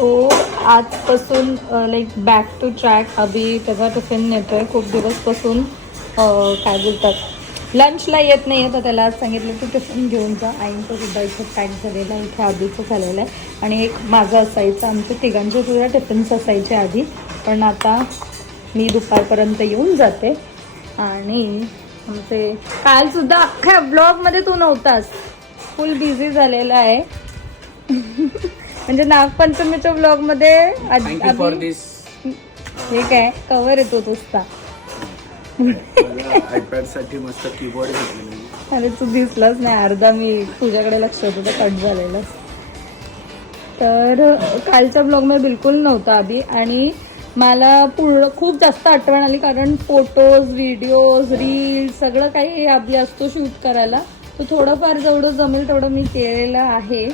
So आजपासून like back to track Abhi त्याचा tiffin नेतोय. खूप दिवसपासून काय बोलतात लंचला येत नाही आहे तर त्याला आज सांगितलं की टिफिन घेऊन जा. आईंचं सुद्धा इथं पॅक झालेलं आहे. इथे आधीचं झालेलं आहे. आणि एक माझं असायचं. आमच्या तिघांच्या सुद्धा टिफिन्स असायचे आधी. पण आता मी दुपारपर्यंत येऊन जाते. आणि आमचे कालसुद्धा अख्ख्या ब्लॉगमध्ये तू नव्हतास. फुल बिझी झालेला आहे. म्हणजे नागपंचमीच्या ब्लॉगमध्ये आज- थँक्यू फॉर अभि- दिस हे काय? कवर येतो नुसता. आयपॅडसाठी मस्त कीबोर्ड घेतलेला अरे तू दिसलाच नाही. अर्धा मी तुझ्याकडे लक्ष होतं कट झालेलं तर कालच्या ब्लॉगमध्ये बिलकुल नव्हता अभि आणि मला पूर्ण खूप जास्त आठवण आली कारण फोटोज व्हिडिओज रील्स सगळं काही अभि असतो शूट करायला. तर थोडंफार जेवढं जमेल तेवढं मी केलेलं आहे.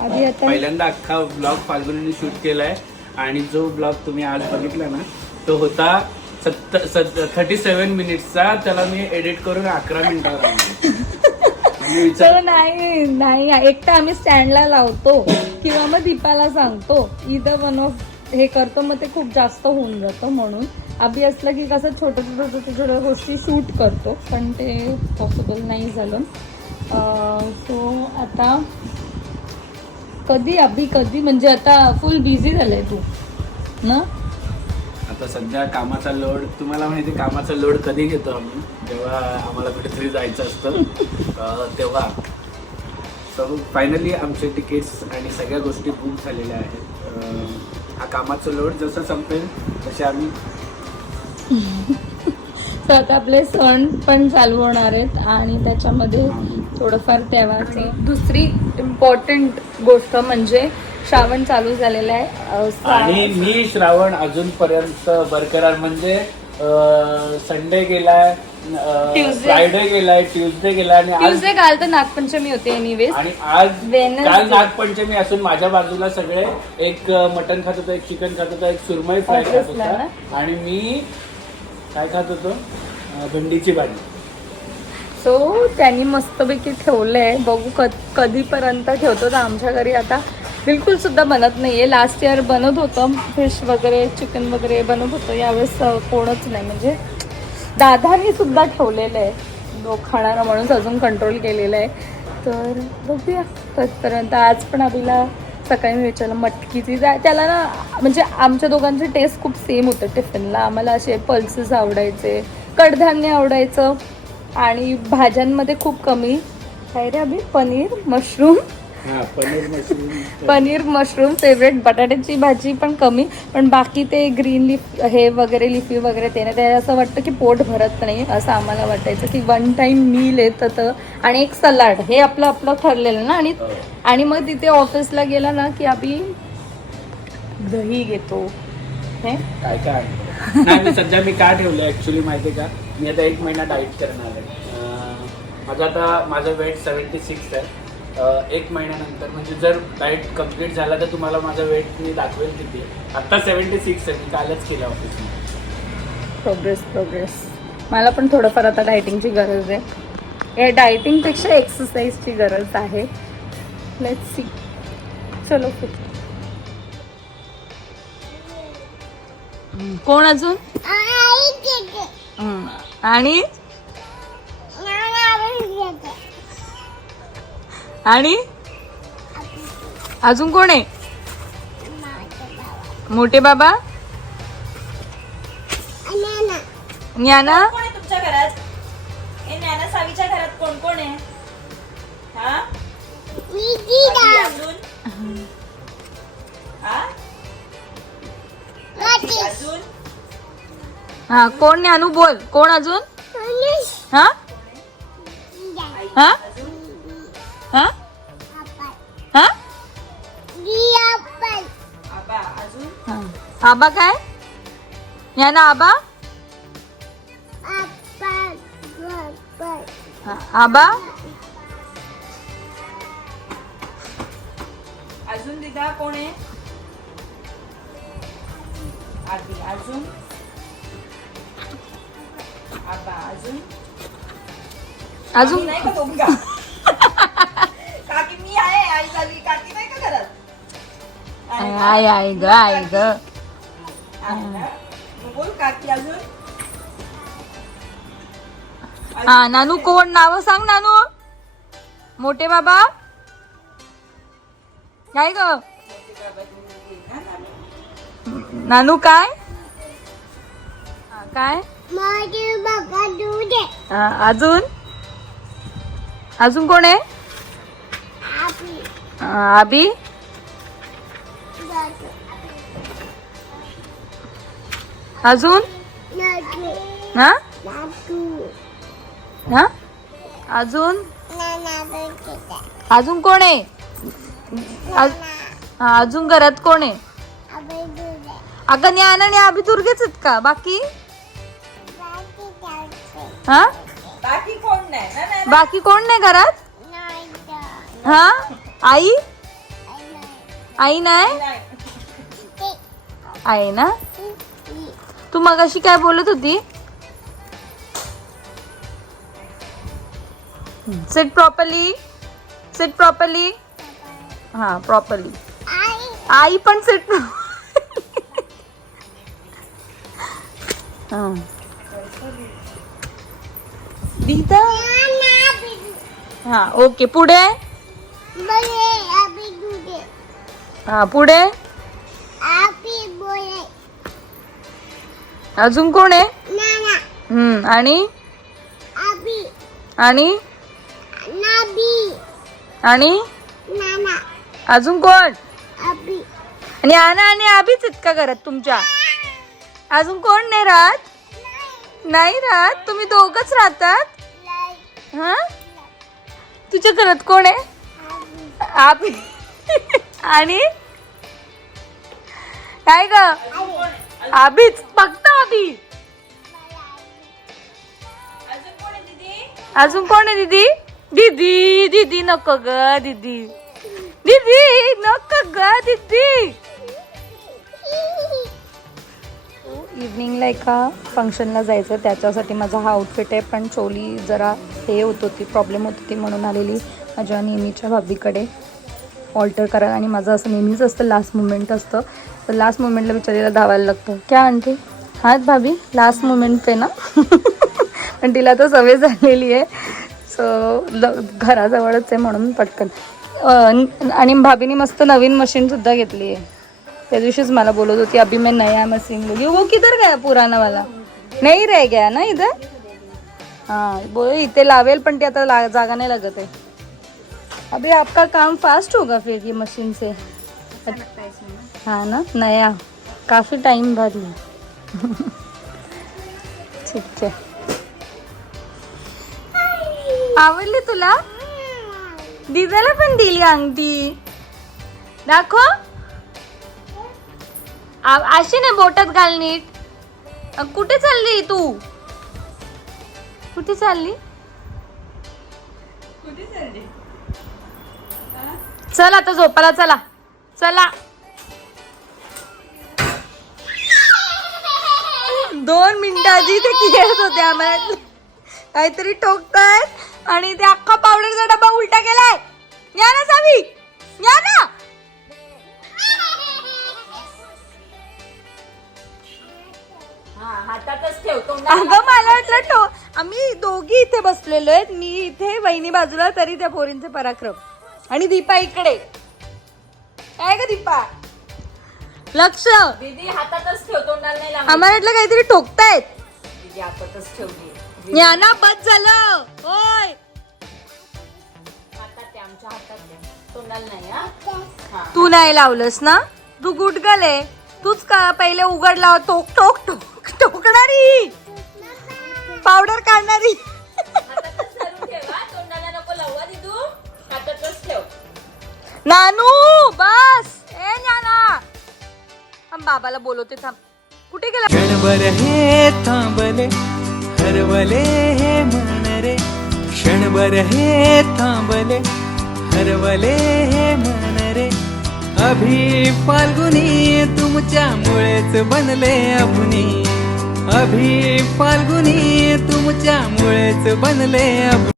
अभि आता पहिल्यांदा अख्खा ब्लॉग फाल्गुनीने शूट केलाय. आणि जो ब्लॉग तुम्ही आज बघितला ना तो होता थर्टी सेव्हन मिनिट्सचा त्याला मी एडिट करून अकरा मिनिटावर आणला. नाही नाही एकटा आम्ही स्टँडला लावतो. किंवा मग दीपाला सांगतो. इथं वन ऑफ हे करतो मग ते खूप जास्त होऊन जातं म्हणून. अभि असलं की कसं छोटं छोटं छोट्या छोट्या गोष्टी शूट करतो. पण ते पॉसिबल नाही झालं. सो आता कधी अभि कधी म्हणजे आता फुल बिझी झालाय तू ना? आता सध्या कामाचा लोड तुम्हाला माहिती आहे कामाचा लोड कधी घेतो आम्ही? जेव्हा आम्हाला कुठेतरी जायचं असतं अं, तेव्हा. सो फायनली आमचे तिकीट्स आणि सगळ्या गोष्टी बुक झालेल्या आहेत. अं, हा कामाचा लोड जसं संपेल तसे आम्ही तर आता आपले सण पण चालू होणार आहेत आणि त्याच्यामध्ये थोडंफार तेव्हाची. दुसरी इम्पॉर्टंट गोष्ट म्हणजे श्रावण चालू झालेलं आहे आणि मी श्रावण अजूनपर्यंत बरकरार म्हणजे संडे गेलाय. फ्रायडे गेलाय ट्युजडे गेलाय आणि आज ट्युजडे काल तर नागपंचमी होते एनिवेज आणि आज Wednesday. काल नागपंचमी असून माझ्या बाजूला सगळे एक मटन खात होता एक चिकन खात होता एक सुरमई फ्राय खात Obviously होता. आणि मी काय खात होतो अं, भेंडीची भाजी सो त्यांनी मस्तपैकी ठेवलं आहे बघू क- कधीपर्यंत ठेवतो तर आमच्या घरी आता बिलकुल सुद्धा बनत आहे लास्ट इयर बनत होतं. फिश वगैरे चिकन वगैरे बनत होतं. यावेळेस कोणच नाही. म्हणजे दादानी सुद्धा ठेवलेलं आहे जो खाणारा माणूस अजून कंट्रोल केलेला आहे तर बघूया तत्पर्यंत आज पण अभिला सकाळी मी विचारलं मटकीची जा त्याला ना म्हणजे आमच्या दोघांचे टेस्ट खूप सेम होतं टिफिनला. आम्हाला असे पल्सेस आवडायचे कडधान्य आवडायचं. आणि भाज्यांमध्ये खूप कमी. काय रे अभि? पनीर मशरूम. हा paneer mushroom. Paneer mushroom favourite बटाट्याची भाजी पण कमी पण बाकी ते ग्रीन लिफ हे वगैरे लिफी वगैरे ते नाही. ते असं वाटतं की पोट भरत नाही असं आम्हाला वाटायचं की वन टाइम मील येत होतं आणि एक सलाड हे आपलं आपलं ठरलेलं ना. आणि आणि मग तिथे ऑफिसला गेला ना की आम्ही दही घेतो. हे? काय काय? नाही सध्या मी का ठेवलं ऍक्च्युली माहितीये का? मी आता एक महिना डाईट करणार आहे. अं, माझं आता माझं वेट सेवन्टी सिक्स आहे. अं, एक महिन्यानंतर म्हणजे जर डाईट कंप्लीट झाला तर तुम्हाला माझं वेट मी दाखवेल किती आहे. आत्ता सेवन्टी सिक्स आहे. मी कालच केलं ऑफिसमध्ये प्रोग्रेस प्रोग्रेस मला पण थोडंफार आता डायटिंगची गरज आहे. या डायटिंगपेक्षा एक्सरसाइजची गरज आहे. लेट्स सी चलो कोण अजून. आणि? आणि? अजून कोण आहे? मोठे बाबा? ज्ञाना? कोण आहे तुमच्या घरात? हे ज्ञाना सावीच्या घरात कोण कोण आहे? हा? आजी अजून? हा? अजून? हा कोण ज्ञानू बोल. कोण अजून? हा? हा? हा? हा? अजून? हा. आबा काय? या ना आबा. हा, आबा. अजून दिदा कोण आहे? अजून? आबा अजून? अजून नाही का दोघा काकी मी आहे आई झाली. काकी नाही का घरात? आय आय ग आय ग. बोल काकी अजून. हा नानू कोण? नाव सांग नानू. मोठे बाबा? काय ग. नानू. काय? काय? हा, अजून? अजून कोण आहे? हा, आबी? अजून? हा? हा? अजून? अजून कोण आहे? अज- हा, अजून घरात कोण आहे? अगं ज्ञान आणि आबी दुर्गेच आहेत का? बाकी? हा? बाकी कोण नाही. ना बाकी कोण नाही घरात? हा? आई? आई नाही? नाही. आहे ना? तू मगाशी काय बोलत होती? सिट प्रॉपरली सिट प्रॉपरली हा प्रॉपरली आई पण सिट दीदा? हा ओके. पुढे? हा पुढे? अजून कोण आहे? हम्म आणि? आणि? आणि? अजून कोण? आणि आना आणि आबीच आहेत का घरात तुमच्या? अजून कोण नाही राहत? नाही राहत? तुम्ही दोघच राहतात? हा? तुझ्या घरात कोण आहे? आबी आणि? काय ग. आबीच फक्त आबी. अजून कोण आहे दीदी अजून कोण आहे दीदी? दीदी दीदी नको ग दीदी. दीदी नको ग दीदी. इव्हनिंगला एका फंक्शनला जायचं. त्याच्यासाठी माझा हा आउटफिट आहे. पण चोली जरा हे होत होती प्रॉब्लेम होत होती म्हणून आलेली माझ्या नेहमीच्या भाभीकडे. ऑल्टर करा आणि माझं असं नेहमीच असतं लास्ट मुमेंट असतं. तर लास्ट मुमेंटला बिचारीला धावायला लागतं. क्या आणते हात भाभी लास्ट मुमेंट पे ना? पण तिला तर सवय झालेली आहे. सो ल घराजवळच आहे म्हणून पटकन. आणि भाभीने मस्त नवीन मशीनसुद्धा घेतली आहे. त्या दिवशीच मला बोलत होती अभी मैं नया मशीन लगी वो किधर गया पुराना वाला? नहीं रह गया ना इधर? हां बोल इथे लावेल पण ते आता ला, जागा नाही लागत आहे अभी आपका काम फास्ट होगा फिर ये मशीन से। हाँ ना नया। काफी टाइम बाद में। ठीक है आवडली तुला? दिदाला पण दिली अंगठी। दाखव। अशी नाही बोटात घाल नीट. कुठे चालली तू? कुठे चालली? चल आता झोपाला चला. चला. दोन मिनिटं आधी ते खेळत होते आम्हाला. काहीतरी ठोकतायत आणि ते अख्खा पावडरचा डबा उलटा केलाय. या ना सावी. या हातातच ठेवतो अगं मला वाटलं ठो आम्ही दोघी इथे बसलेलो आहेत. मी इथे वहिनी बाजूला तरी त्या पोरींचे पराक्रम. आणि दीपा इकडे. काय ग दीपा? लक्ष. दीदी हातातच ठेवतो नाही लागत आम्हाला वाटलं काहीतरी ठोकतायत. दीदी हातातच ठेवली. ज्ञाना बस झालं. होय. हातात ते आमच्या हातात ते. तोंडाला नाही हा? हा तू नाही लावलंस ना? तू गुटगल आहे. तूच का पहिले उघडला? टोक टोक टोक. टोकणारी पावडर काढणारी. नानू बस. ए ज्ञाना बाबाला बोलवते थांब. कुठे गेला? क्षणभर हे थांबले हरवले हे म्हण रे क्षणभर हे थांबले हरवले हे म्हण रे अभि फाल्गुनी तुमच्यामुळेच बनले अभुनी. अभी फाल्गुनी तुमच्यामुळेच बनले